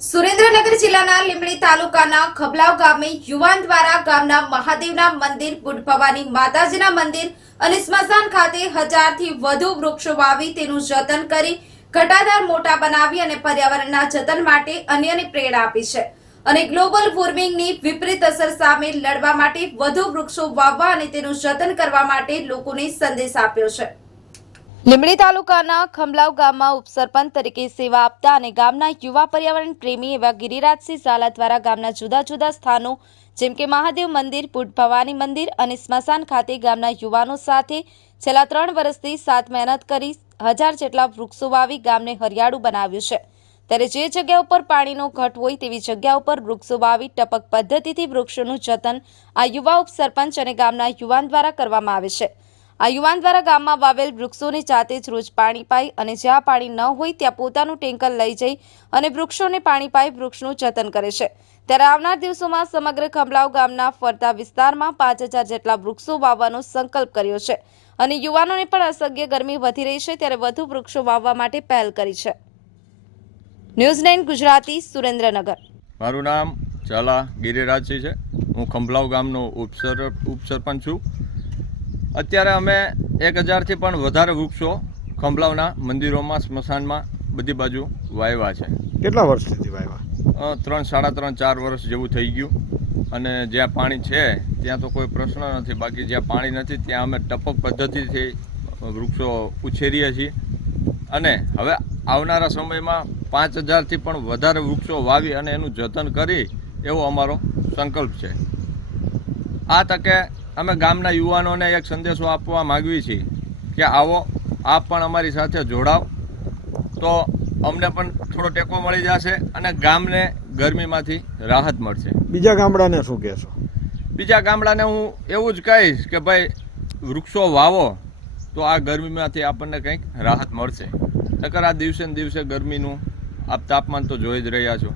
સુરેન્દ્રનગર જિલ્લાના લીંબડી તાલુકાના ખબલાવ ગામે યુવાન દ્વારા ગામના મહાદેવના મંદિર બુટ ભવાની માતાજીના મંદિર અને સ્મશાન ખાતે હજારથી વધુ વૃક્ષો વાવી તેનું જતન કરી ઘટાદાર મોટા બનાવી અને પર્યાવરણના જતન માટે અન્યને પ્રેરણા આપી છે. અને ગ્લોબલ વોર્મિંગની વિપરીત અસર સામે લડવા માટે વધુ વૃક્ષો વાવવા અને તેનું જતન કરવા માટે લોકોને સંદેશ આપ્યો છે. લીંબડી તાલુકાના ખંભલાવ ગામમાં ઉપસરપંચ તરીકે સેવા આપતા અને ગામના યુવા પર્યાવરણ પ્રેમી એવા ગિરિરાજસિંહ ઝાલા દ્વારા ગામના જુદા જુદા સ્થાનો, જેમ કે મહાદેવ મંદિર પુટ ભવાની મંદિર અને સ્મશાન ખાતે ગામના યુવાનો સાથે છેલ્લા ત્રણ વર્ષથી સાત મહેનત કરી હજાર જેટલા વૃક્ષો વાવી ગામને હરિયાળું બનાવ્યું છે. ત્યારે જે જગ્યા ઉપર પાણીનો ઘટ હોય તેવી જગ્યા ઉપર વૃક્ષો વાવી ટપક પદ્ધતિથી વૃક્ષોનું જતન આ યુવા ઉપસરપંચ અને ગામના યુવાન દ્વારા કરવામાં આવે છે. આ યુવાન દ્વારા ગામમાં વાવેલ વૃક્ષોને જાતે જ રોજ પાણી પાઈ અને જ્યાં પાણી ન હોય ત્યાં પોતાનું ટેન્કર લઈ જઈ અને વૃક્ષોને પાણી પાઈ વૃક્ષનું જતન કરે છે. ત્યારે આવનાર દિવસોમાં સમગ્ર ખંભલાવ ગામના ફરતા વિસ્તારમાં પાંચ જેટલા વૃક્ષો વાવવાનો સંકલ્પ કર્યો છે અને યુવાનોને પણ અસહ્ય ગરમી વધી રહી છે ત્યારે વધુ વૃક્ષો વાવવા માટે પહેલ કરી છે. News nine Gujarati, Surendranagar. મારું નામ ઝાલા ગિરિરાજસિંહ છે. હું ખંભલાવ ગામનો ઉપસર, ઉપસરપંચ છું. અત્યારે અમે એક હજારથી પણ વધારે વૃક્ષો ખંભલાવના મંદિરોમાં સ્મશાનમાં બધી બાજુ વાવ્યા છે. કેટલા વર્ષથી વાવ્યા ત્રણ સાડા ત્રણ ચાર વર્ષ જેવું થઈ ગયું. અને જ્યાં પાણી છે ત્યાં તો કોઈ પ્રશ્ન નથી. બાકી જ્યાં પાણી નથી ત્યાં અમે ટપક પદ્ધતિથી વૃક્ષો ઉછેરીએ છીએ. અને હવે આવનારા સમયમાં પાંચ હજારથી પણ વધારે વૃક્ષો વાવી અને એનું જતન કરી એવો અમારો સંકલ્પ છે. આ તકે અમે ગામના યુવાનોને એક સંદેશો આપવા માગવી છીએ કે આવો આપ પણ અમારી સાથે જોડાવ. તો અમને પણ થોડો ટેકો મળી જશે અને ગામને ગરમીમાંથી રાહત મળશે. બીજા ગામડાને શું કહેશો? બીજા ગામડાને હું એવું જ કહીશ કે ભાઈ વૃક્ષો વાવો તો આ ગરમીમાંથી આપણને કંઈક રાહત મળશે. નકર આ દિવસે ને દિવસે ગરમીનું આપ તાપમાન તો જોઈ જ રહ્યા છો.